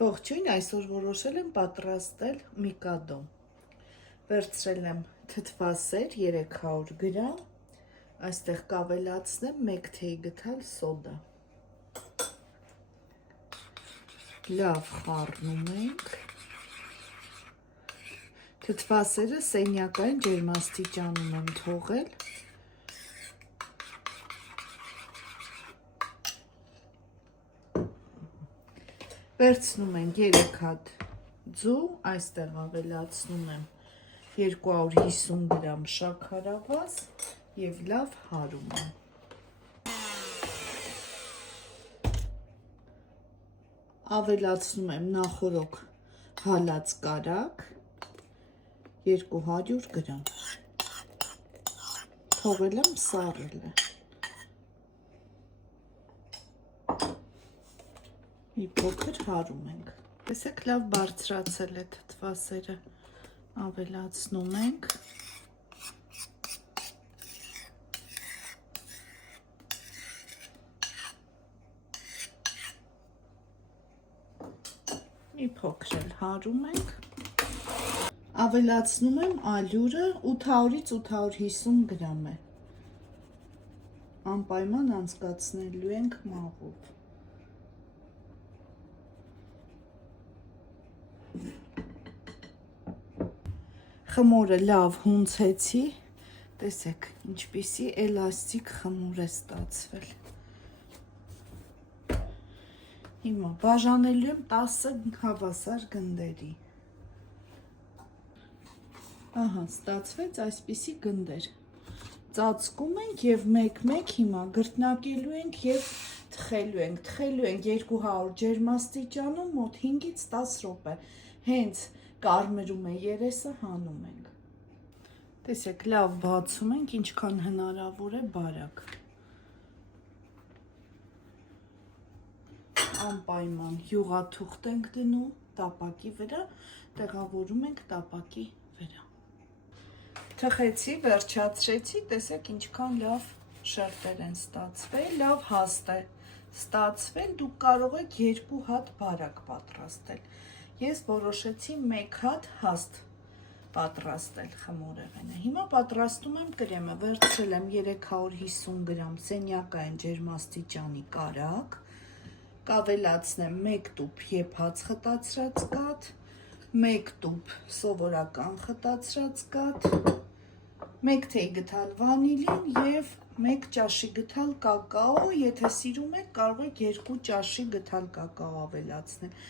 Ողջույն, այսօր որոշել եմ պատրաստել միկադո։ Վերցրել եմ թթվասեր 300 գրամ, այստեղ կավելացնեմ 1 թեյ գթալ սոդա։ Լավ խառնում ենք։ Թթվասերը սենյակային ջերմաստիճանում եմ թողել։ Վերցնում ենք 3 հատ ձու, այստեղ ավելացնում եմ 250 գրամ շաքարավազ և լավ հարում եմ։ Ավելացնում եմ նախորոք հալած կարագ 200 գրամ, թողել եմ սառել է։ Մի փոքր հարում ենք։ Տեսեք, լավ բարձրացել է թթվասերը, ավելացնում ենք։ Մի փոքր էլ հարում ենք։ Ավելացնում եմ ալյուրը 800-ից 850 գրամ է։ Անպայման անցկացնելու ենք մաղով։ Խմորը լավ հունցեցի, տեսեք ինչպիսի էլաստիկ խմոր է ստացվել։ Հիմա բաժանելու եմ 10 հավասար գնդերի։ Ահա, ստացվեց այսպիսի գնդեր։ Ծածկում ենք և մեկ-մեկ հիմա գրտնակելու ենք և թխելու ենք։ Թխելու ենք 200 ջերմաստիճանում մոտ 5-ից 10 րոպե։ Հենց կարմրում է երեսը, հանում ենք։ Տեսեք, լավ բացում ենք, ինչքան հնարավոր է բարակ։ Անպայման յուղաթուղթ ենք դնում տապակի վրա, տեղավորում ենք տապակի վրա։ Թխեցի, վերջացրեցի, տեսեք ինչքան լավ շերտեր են ստացվել, լավ հաստ է ստացվել, դուք կարող եք 2 հատ բարակ պատրաստել։ Ես որոշեցի 1 հատ հաստ պատրաստել խմորեղենը։ Հիմա պատրաստում եմ կրեմը, վերցրել եմ 350 գրամ սենյակային ջերմաստիճանի կարագ, կավելացնեմ 1 տուփ եփած խտացրած կաթ, 1 տուփ սովորական խտացրած կաթ, 1 թեյ գթալ վանիլին և 1 ճաշի գթալ կակաո, եթե սիրում եք կարող եք 2 ճաշի գթալ կակաո ավելացնել։